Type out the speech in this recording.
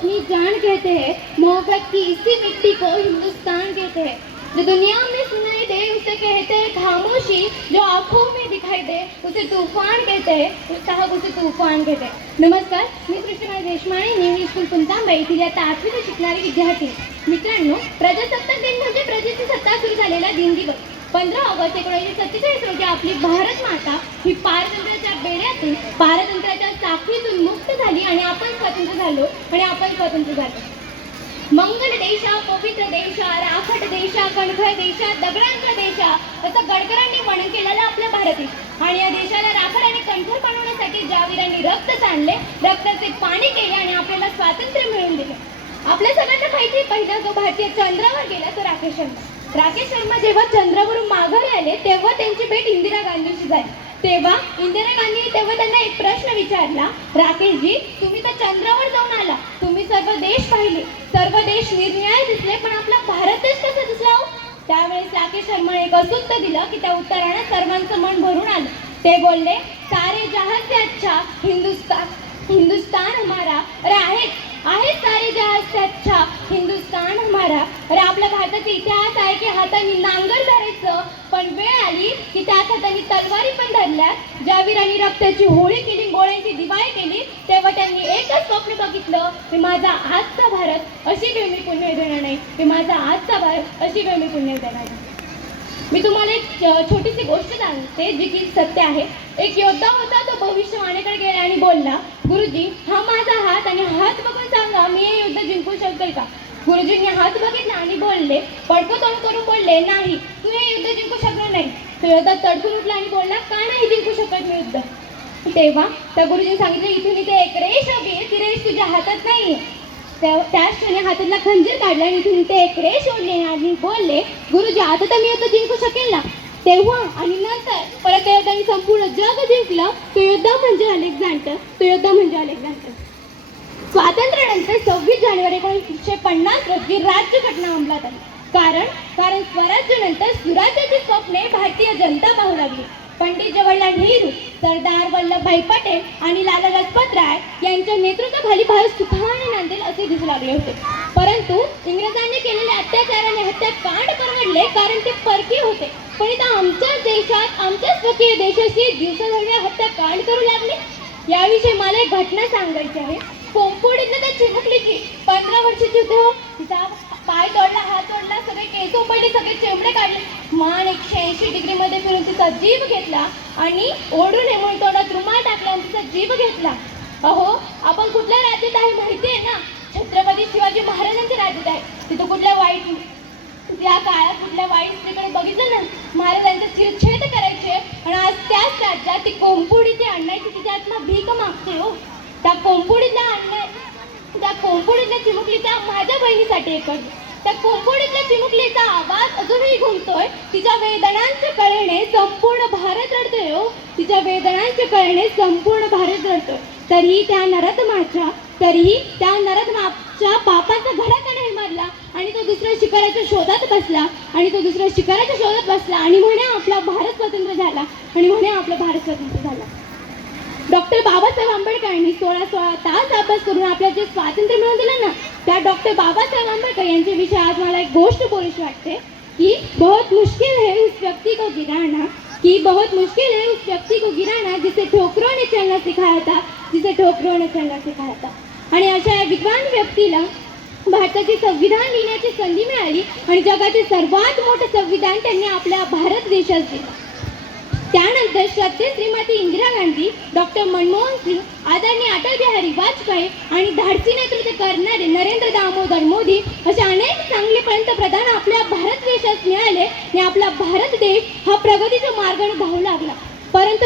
अपनी जान कहते हैं मोहब्बत की इसी मिट्टी को हिंदुस्तान कहते हैं। जो दुनिया में सुनाई दे उसे कहते हैं खामोशी। जो आंखों में दिखाई दे उसे तूफान कहते हैं। उस साहब उसे तूफान कहते हैं। नमस्कार मी कृष्णा देशमाने न्यू स्कूल पुंतांबा येथील आता आठवीत शिकणारी विद्यार्थी. मित्रांनो प्रजासत्ताक दिन म्हणजे प्रजेची सत्ता सुरू झालेला दिन दिवस. पंधरा ऑगस्ट एकोणीसशे सत्तेचाळीस रोजी आपली भारत माता ही पारतंत्र्याच्या बेड्यातून पारतंत्र झाली आणि आपण स्वतंत्र झालो आणि आपण स्वतंत्र झालो. मंगल देशा पवित्र देशा राखट देशा कणखर देशा दगडांचा देशा असं गडकरांनी वर्णन केलेलं आपल्या भारत देश आणि या देशाला राखड आणि कणखर बनवण्यासाठी ज्या वीरांनी रक्त सांडले रक्ताचे पाणी केले आणि आपल्याला स्वातंत्र्य मिळवून दिले. आपल्या सगळ्यांना माहिती पहिला जो भारतीय चंद्रावर गेला तो राकेश शर्मा. राकेश शर्मा जेव्हा चंद्रावरून माघारी आले तेव्हा त्यांची भेट इंदिरा गांधीशी झाली. तेव्हा इंदिरा गांधी तेव्हा त्यांना एक प्रश्न विचारला राकेशजी तुम्ही तर चंद्रावर जाऊन आला. तुम्ही सर्व देश पाहिले. सर्व देश निर्णय दिसले पण आपला भारत देश कसा दिसला हो? त्यावेळेस राकेश शर्माने एक असं दिलं की त्या उत्तरानं सर्वांचं मन भरून आलं. ते बोलले सारे जहाज से अच्छा हिंदुस्तान हिंदुस्तान हमारा अरे आहेत आहेत सारे जहाज से अच्छा हिंदुस्तान हमारा. अरे आपल्या भारताचा इतिहास आहे की हाताने नांगर धरायचं पण वेळ आली की त्याच हातांनी तलवारी पण धरल्या. ज्या वीरांनी रक्ताची होळी केली गोळ्यांची दिवाळी केली. तेव्हा त्यांनी एकच स्वप्न बघितलं की माझा आजचा भारत अशी वेळ मी पुण्य देणार नाही. की माझा आजचा भारत अशी वेळ मी पुण्य देणार नाही. मी तुम्हाला एक छोटीशी गोष्ट सांगते जी की सत्य आहे. एक योद्धा होता तो भविष्यवाणीकडे गेला आणि बोलला गुरुजी हा माझा हात आणि हात बघून सांगा मी हे युद्ध जिंकू शकेल का? गुरुजींनी हात बघितला आणि बोलले पडकं तोंड करून बोलले नाही तू हे युद्ध जिंकू शकणार नाही. तो योद्धा तडकून उठला आणि बोलला का नाही जिंकू शकत मी युद्ध? तेव्हा त्या गुरुजींनी सांगितले इथून इथे एक रेष हवी आहे ती रेष तुझ्या हातात नाही त्या- त्याच क्षणी हातातला खंजीर काढला आणि इथून इथे एक रेष ओढले आणि बोलले गुरुजी आता तर मी आता जिंकू शकेल ना? तेव्हा आणि नंतर परत त्या योद्धाने संपूर्ण जग जिंकलं. तो योद्धा म्हणजे अलेक्झांडर तो योद्धा म्हणजे अलेक्झांडर. स्वातंत्र्यानंतर सव्वीस जानेवारी एकोणीसशे पन्नास रोजी राज्यघटना अंमलात आली. कारण कारण स्वराज्यानंतर सुराज्याची स्वप्ने भारतीय जनता पाहू लागली. पंडित जवाहरलाल नेहरू सरदार वल्लभभाई पटेल आणि लाला लजपत राय यांच्या नेतृत्वाखाली भारत सुखाने नांदेल असे दिसू लागले होते. परंतु इंग्रजांनी केलेले अत्याचार आणि हत्याकांड परवडले कारण ते परकीय होते. पण इथं आमच्याच देशात आमच्याच स्वकीय देशाशी दिवसाढवळ्या हत्याकांड करू लागले. याविषयी मला एक घटना सांगायची आहे. कोंपोडीतलं चिमुकली की. पंधरा वर्षाची होती हो. तिचा पाय तोडला हात तोडला सगळे केस पडले सगळे चेमडे काढले. मान एकशे ऐंशी डिग्रीमध्ये फिरून तिचा जीव घेतला आणि ओढून येऊन तोंडात रुमाल टाकला आणि तिचा जीव घेतला. अहो आपण कुठल्या राज्यात आहे माहिती आहे ना? छत्रपती शिवाजी महाराजांच्या राज्यात आहे. तिथं कुठल्या वाईट या काळात कुठल्या वाईट स्त्रीकडे बघितलं ना महाराजांचा शिरछेद करायचे. आणि आज त्याच राज्यात ती कोंपुडीची आणण्याची तिच्या आत्मा भीक मागते हो. त्या कोंपुडीतल्या आणण्या त्या कोंपुडीतल्या चिमुकलीचा माझ्या बहिणीसाठी एकच त्या कोंपुडीतल्या चिमुकलीचा आवाज अजूनही घुमतोय तिच्या वेदनांचे कळणे संपूर्ण भारत रडतोय हो. तिच्या वेदनांचे कळणे संपूर्ण भारत रडतोय. तरीही त्या नरतमाच्या तरीही त्या नरतमाच्या पापाचा घडा का नाही मारला. आणि तो दुसऱ्या शिकाराच्या शोधात बसला. आणि तो दुसऱ्या शिकाराच्या शोधात बसला. आणि म्हणे आपला भारत स्वतंत्र झाला. आणि म्हणे आपला भारत स्वतंत्र झाला डॉक्टर बाबासाहेब आंबेडकरांनी सोळा सोळा तास अभ्यास करून आपल्याला जे स्वातंत्र्य मिळवून दिलं ना त्या डॉक्टर बाबासाहेब आंबेडकर यांच्याविषयी आज मला एक गोष्ट बोलूशी वाटते कि बहुत मुश्किल है उस व्यक्ति को गिराना कि बहुत मुश्किल है उस व्यक्ति को गिराना जिसे ठोकरों ने चलना सिखाया था जिसे ठोकरों ने चलना सिखाया था. आणि अशा या विद्वान व्यक्तीला भारताचे संविधान लिहिण्याची संधी मिळाली आणि जगाचे सर्वात मोठं संविधान त्यांनी आपल्या भारत देशात दिलं. त्यानंतर श्रीमती इंदिरा गांधी डॉक्टर मनमोहन सिंग आदरणीय अटल बिहारी वाजपेयी आणि धाडसी नेतृत्व करणारे नरेंद्र दामोदर मोदी असे अनेक चांगले पंतप्रधान आपल्या भारत देशात मिळाले आणि आपला भारत देश हा प्रगतीचा मार्गाने धावू लागला. परंतु